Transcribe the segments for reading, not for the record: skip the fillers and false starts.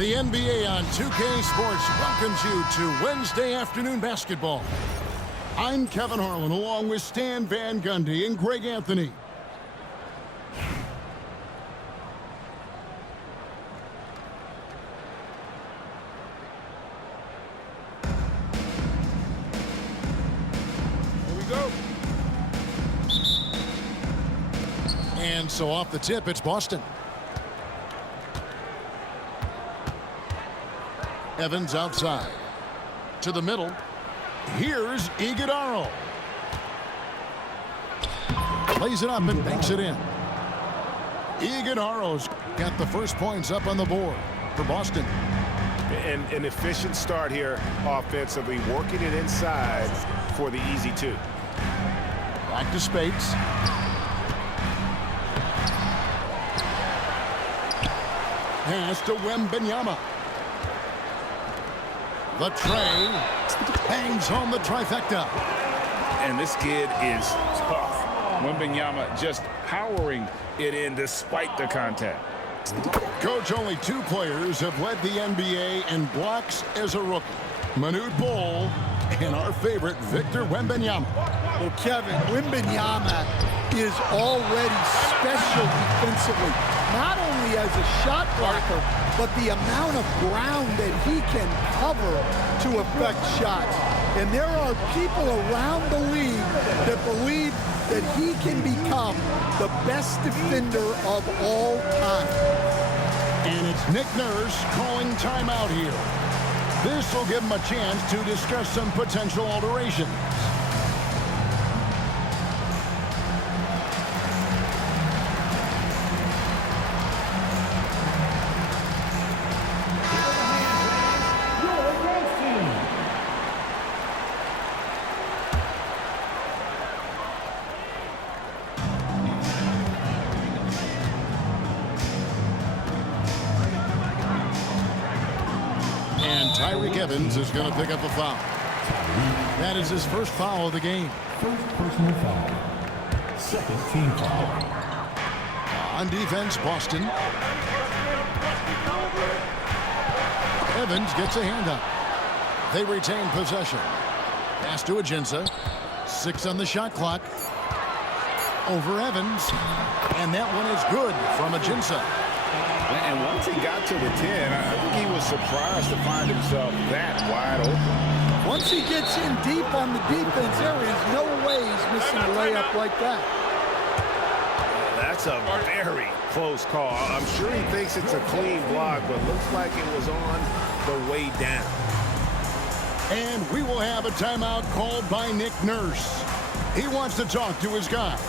The NBA on 2K Sports welcomes you to Wednesday afternoon basketball. I'm Kevin Harlan along with Stan Van Gundy and Greg Anthony. Here we go. And so off the tip, it's Boston. Evans outside. To the middle. Here's Iguodala. Plays it up and banks it in. Iguodala's got the first points up on the board for Boston. And an efficient start here offensively, working it inside for the easy two. Back to Spates. Pass to Wembanyama. The tray hangs home the trifecta. And this kid is tough. Wembanyama just powering it in despite the contact. Coach, only 2 players have led the NBA in blocks as a rookie. Manute Bol and our favorite Victor Wembanyama. Well, Kevin, Wembanyama is already special defensively. Not only as a shot blocker, but the amount of ground that he can cover to affect shots. And there are people around the league that believe that he can become the best defender of all time. And it's Nick Nurse calling timeout here. This will give him a chance to discuss some potential alterations. Tyreke Evans is going to pick up a foul. That is his first foul of the game. First personal foul. Second team foul. On defense, Boston. Evans gets a hand up. They retain possession. Pass to Ajinça. 6 on the shot clock. Over Evans. And that one is good from Ajinça. And once he got to the 10, I think he was surprised to find himself that wide open. Once he gets in deep on the defense, there is no way he's missing a layup like that. That's a very close call. I'm sure he thinks it's a clean block, but looks like it was on the way down. And we will have a timeout called by Nick Nurse. He wants to talk to his guys.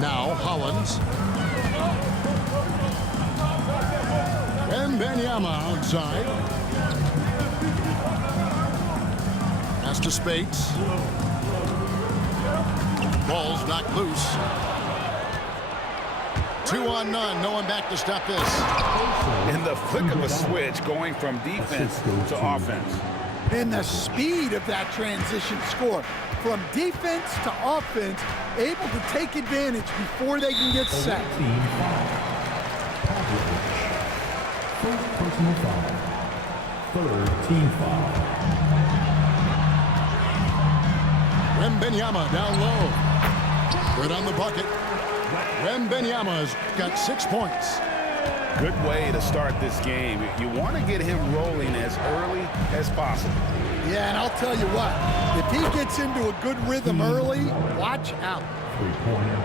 Now Hollins. Wembanyama outside. Pass to Spates. Ball's knocked loose. 2 on none. No one back to stop this. In the flick of a switch, going from defense to offense. And the speed of that transition score. From defense to offense, able to take advantage before they can get set. Team foul. First personal foul. Third team foul. Wembanyama down low. Good on the bucket. Wembanyama's got 6 points. Good way to start this game. You want to get him rolling as early as possible. Yeah, and I'll tell you what, if he gets into a good rhythm early, watch out. Three-pointer.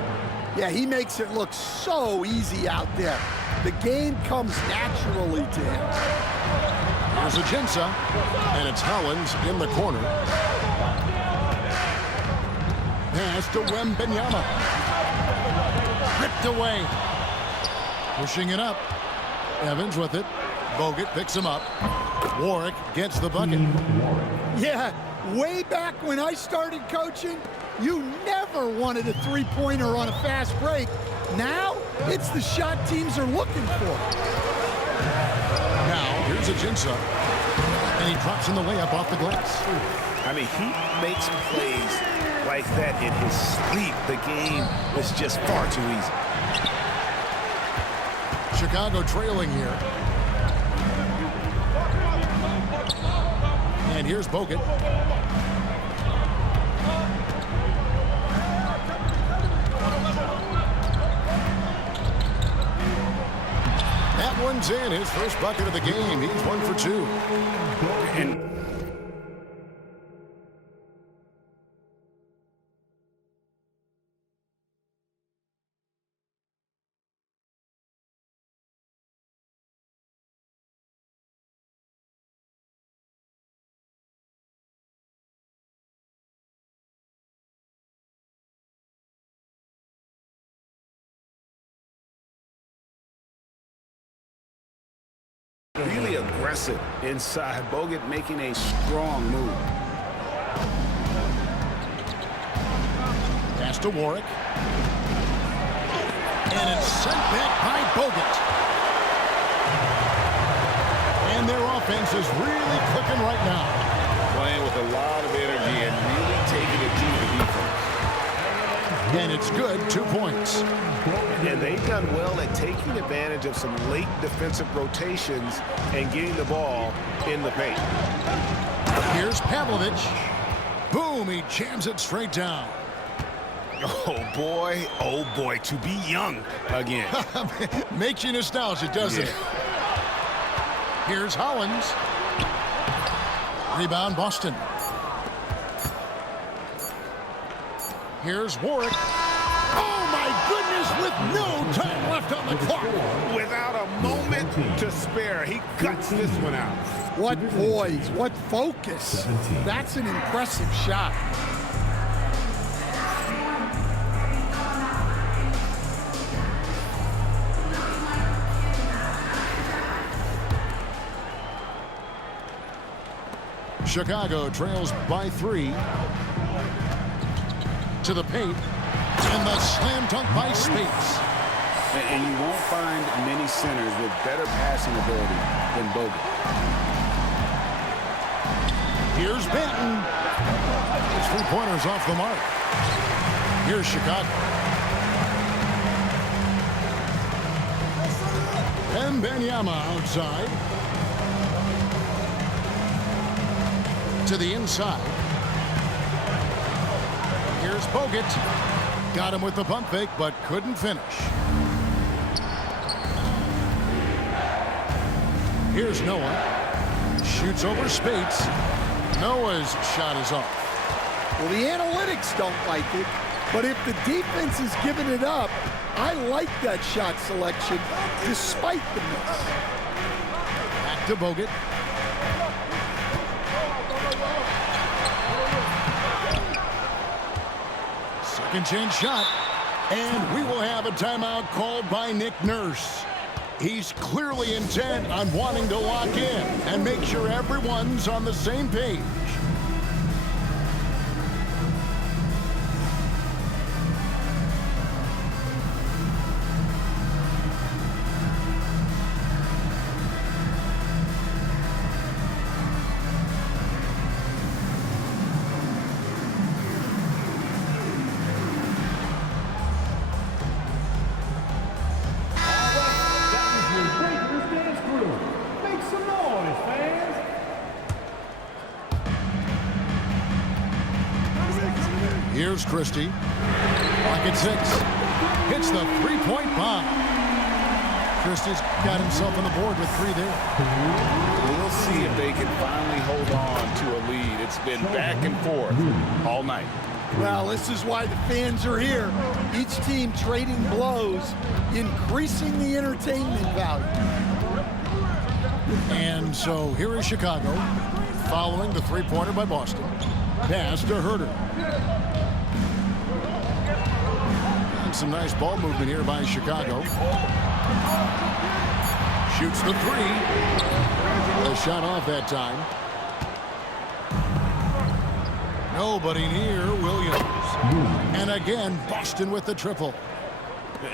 Yeah, he makes it look so easy out there. The game comes naturally to him. Here's Ajinça, and it's Hollins in the corner. Pass to Wembanyama. Ripped away. Pushing it up. Evans with it. Bogut picks him up. Warwick gets the bucket. Team Warwick. Yeah, way back when I started coaching, you never wanted a three-pointer on a fast break. Now, it's the shot teams are looking for. Now, here's Ajinça. And he drops in the layup off the glass. I mean, he makes plays like that in his sleep. The game is just far too easy. Chicago trailing here. And here's Bogut. That one's in. His first bucket of the game. He's 1 for 2. And really aggressive inside. Bogut making a strong move. Pass to Warwick. And it's sent back by Bogut. And their offense is really clicking right now. Playing with a lot of energy and really taking it to the defense. And it's good, 2 points. And they've done well at taking advantage of some late defensive rotations and getting the ball in the paint. Here's Pavlovic. Boom, he jams it straight down. Oh boy, to be young again. Makes you nostalgic, doesn't it? Here's Hollins. Rebound, Boston. Here's Warwick. Oh, my goodness, with no time left on the clock. Without a moment to spare, he cuts this one out. What poise, what focus. 17. That's an impressive shot. Chicago trails by 3. To the paint. And the slam dunk by Spates. And you won't find many centers with better passing ability than Bogut. Here's Benton. His 3-pointers off the mark. Here's Chicago. Wembanyama outside. To the inside. Here's Bogut. Got him with the pump fake, but couldn't finish. Here's Noah. Shoots over Spates. Noah's shot is off. Well, the analytics don't like it, but if the defense is giving it up, I like that shot selection despite the miss. Back to Bogut. Second chance shot. And we will have a timeout called by Nick Nurse. He's clearly intent on wanting to lock in and make sure everyone's on the same page. Here's Christie. Pocket 6. Hits the three-point bomb. Christie's got himself on the board with 3 there. We'll see if they can finally hold on to a lead. It's been back and forth all night. Well, this is why the fans are here. Each team trading blows, increasing the entertainment value. And so here is Chicago, following the three-pointer by Boston. Pass to Herter. And some nice ball movement here by Chicago. Shoots the three. A shot off that time. Nobody near Williams. And again, Boston with the triple.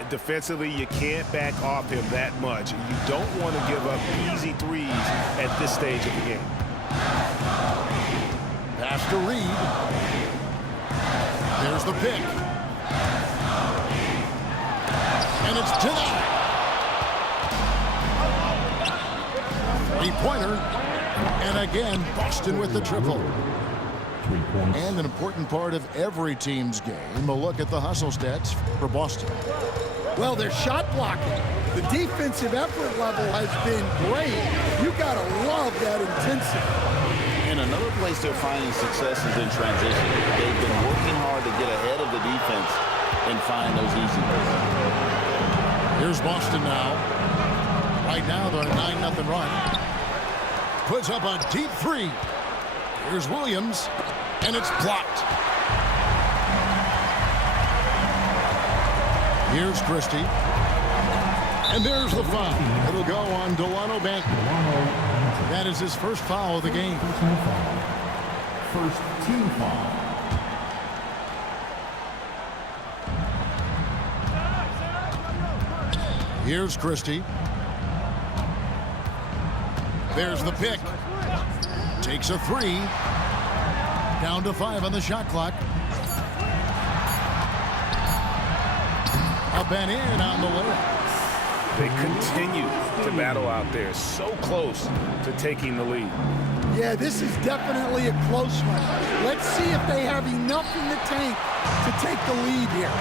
Defensively, you can't back off him that much. You don't want to give up easy threes at this stage of the game. Pass to Reed. There's the pick. And it's denied. Three-pointer. And again, Boston with the triple. 3 points. And an important part of every team's game, a look at the hustle stats for Boston. Well, their shot blocking. The defensive effort level has been great. You got to love that intensity. And another place they're finding success is in transition. They've been working hard to get ahead of the defense and find those easy ones. Here's Boston now. Right now, they're on a 9-0 run. Puts up a deep three. Here's Williams, and it's blocked. Here's Christie. And there's the foul. It'll go on Delano Banton. That is his first foul of the game. Personal foul. First team foul. Here's Christie. There's the pick. Takes a three. Down to 5 on the shot clock. Up and in on the layup. They continue to battle out there, so close to taking the lead. Yeah, this is definitely a close one. Let's see if they have enough in the tank to take the lead here.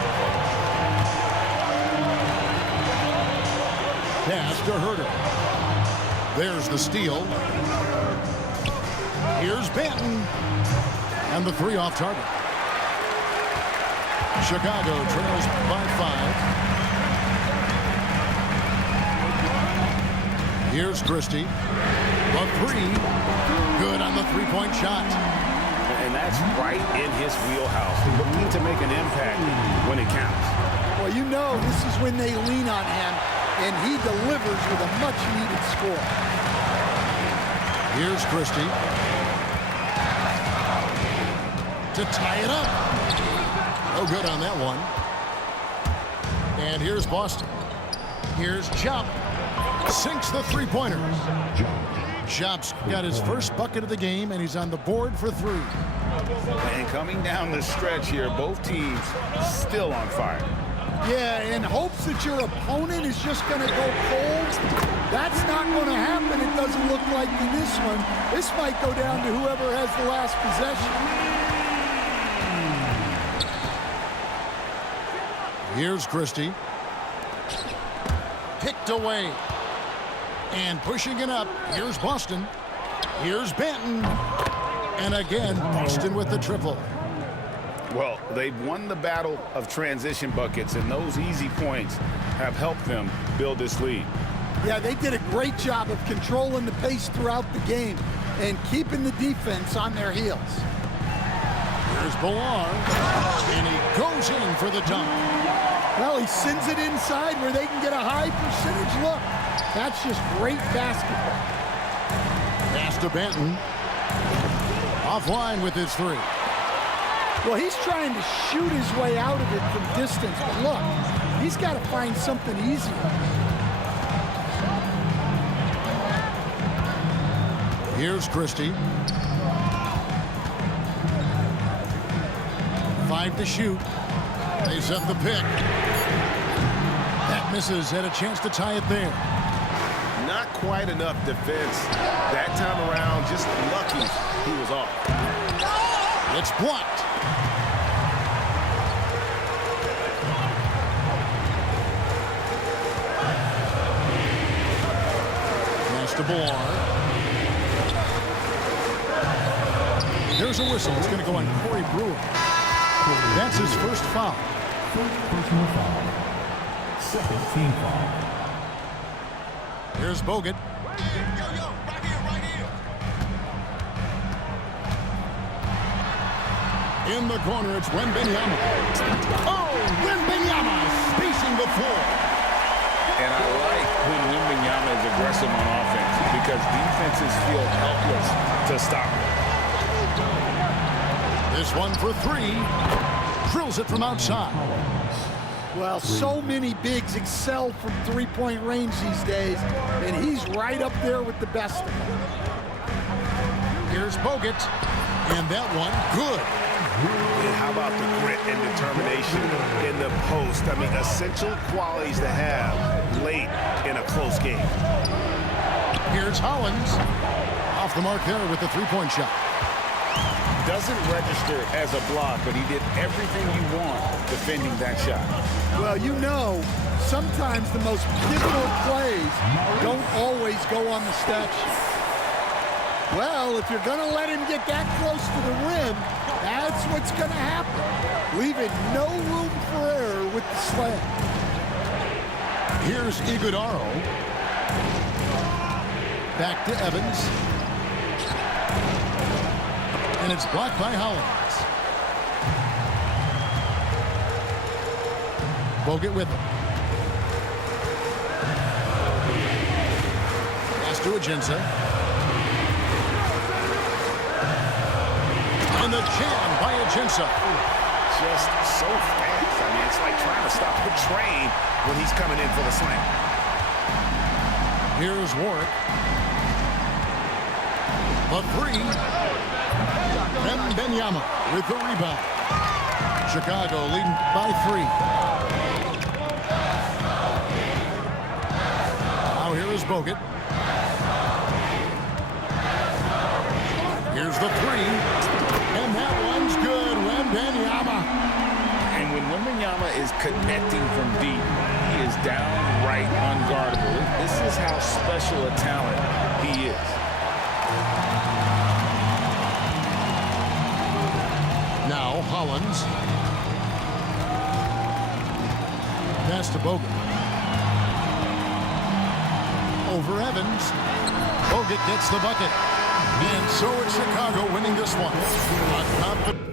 Pass to Herter. There's the steal. Here's Banton. And the three off target. Chicago trails by 5. Here's Christie. The three. Good on the three-point shot. And that's right in his wheelhouse. Looking to make an impact when it counts. Well, you know this is when they lean on him, and he delivers with a much-needed score. Here's Christie. To tie it up. No good on that one. And here's Boston. Here's Chop. Sinks the three-pointer. Chop's got his first bucket of the game, and he's on the board for 3. And coming down the stretch here, both teams still on fire. Yeah, in hopes that your opponent is just going to go cold. That's not going to happen, it doesn't look like in this one. This might go down to whoever has the last possession. Here's Christie. Picked away. And pushing it up. Here's Boston. Here's Banton. And again, Boston with the triple. Well, they've won the battle of transition buckets, and those easy points have helped them build this lead. Yeah, they did a great job of controlling the pace throughout the game and keeping the defense on their heels. Here's Villar. And he goes in for the dunk. Well, he sends it inside where they can get a high percentage look. That's just great basketball. Pass to Banton. Offline with his 3. Well, he's trying to shoot his way out of it from distance. But look, he's got to find something easier. Here's Christie. 5 to shoot. They set the pick. That misses. Had a chance to tie it there. Not quite enough defense that time around. Just lucky he was off. It's blocked. Pass to Villar. There's a whistle. It's going to go on Corey Brewer. That's his first foul. First personal foul. Second team foul. Here's Bogut. In the corner, it's Wembanyama. Oh, Wembanyama spacing the floor. And I like when Wembanyama is aggressive on offense because defenses feel helpless to stop him. This one for three. Drills it from outside. Well, so many bigs excel from three-point range these days, and he's right up there with the best of them. Here's Bogut. And that one, good. And how about the grit and determination in the post? I mean, essential qualities to have late in a close game. Here's Hollins. Off the mark there with the three-point shot. Doesn't register as a block, but he did everything you want defending that shot. Well, you know, sometimes the most pivotal plays don't always go on the stat sheet. Well, if you're going to let him get that close to the rim, that's what's going to happen. Leaving no room for error with the slam. Here's Iguodaro. Back to Evans. And it's blocked by Hollins. Bogut with him. Pass to Ajinça. And the jam by Ajinça. Just so fast. I mean, it's like trying to stop the train when he's coming in for the slam. Here's Warwick. The three. Wembanyama with the rebound. Chicago leading by 3. Now here is Bogut. Here's the 3. And that one's good. Wembanyama. And when Wembanyama is connecting from deep, he is downright unguardable. This is how special a talent he is. Now Hollins. Pass to Bogut. Over Evans. Bogut gets the bucket. And so it's Chicago winning this one. On top of